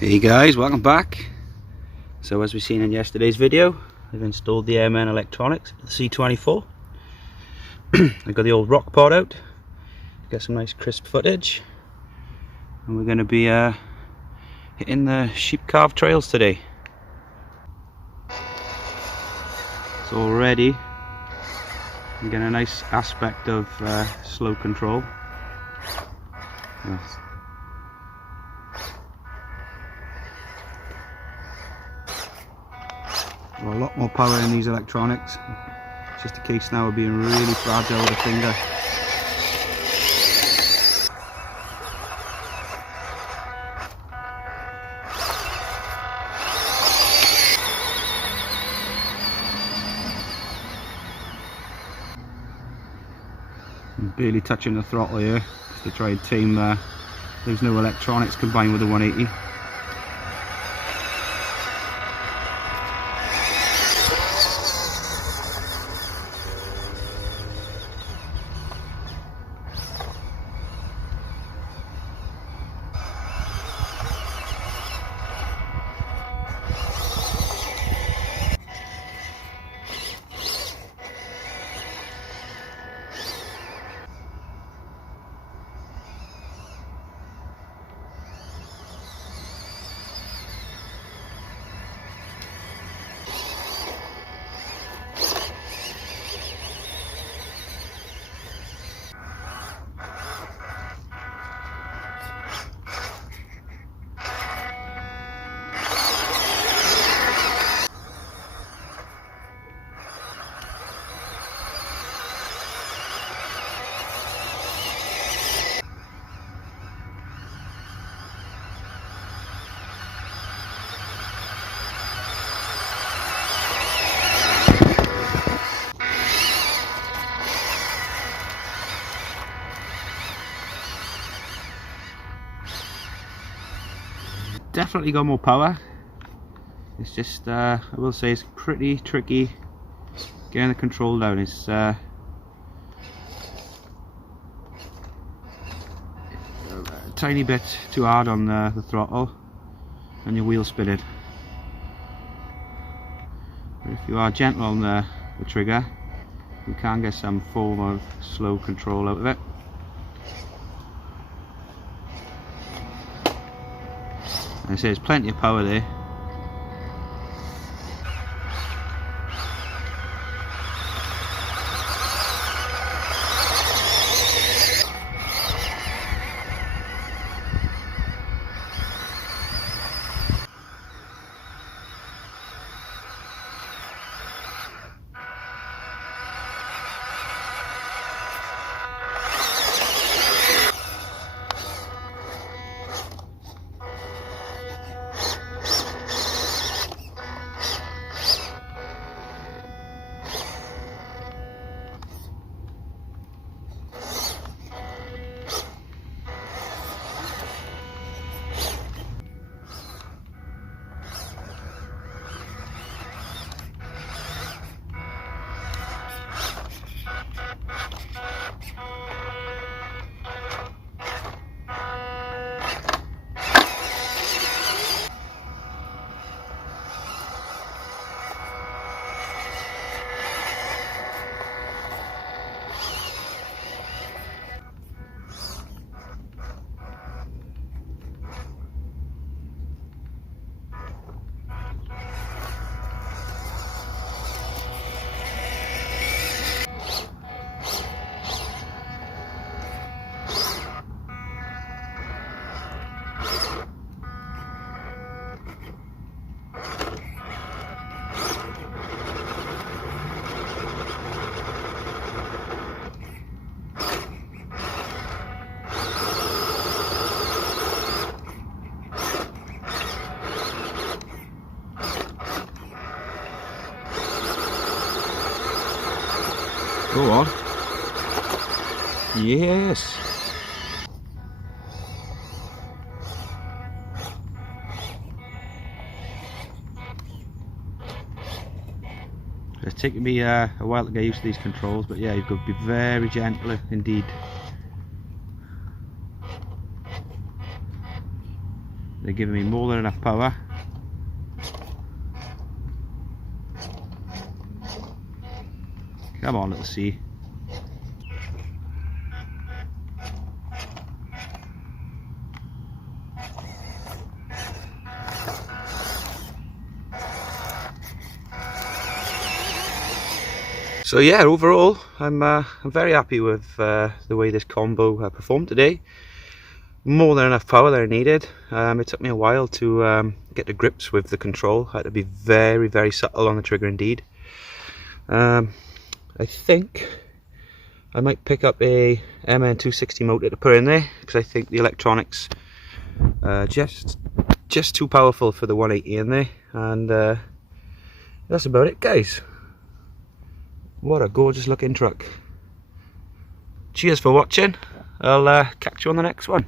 Hey guys, welcome back. So as we've seen in yesterday's video, I've installed the MN electronics, the C24. I've got the old rock pod out, get some nice crisp footage, and we're going to be hitting the sheep calf trails today. So already I'm getting a nice aspect of slow control. Yes. Well, a lot more power in these electronics. It's just a case now of being really fragile with a finger. I'm barely touching the throttle here just to try and tame there's no electronics combined with the 180. Definitely got more power. It's just I will say it's pretty tricky getting the control down. It's a tiny bit too hard on the throttle and your wheel spinning. But if you are gentle on the trigger, you can get some form of slow control out of it. I say there's plenty of power there. Go on. Yes. It's taken me a while to get used to these controls, but yeah, you've got to be very gentle indeed. They're giving me more than enough power. Come on, little C. So yeah, overall, I'm very happy with the way this combo performed today. More than enough power that I needed. It took me a while to get to grips with the control. I had to be very, very subtle on the trigger indeed. I think I might pick up a MN260 motor to put in there, because I think the electronics just too powerful for the 180 in there. And that's about it, guys. What a gorgeous looking truck. Cheers for watching. I'll catch you on the next one.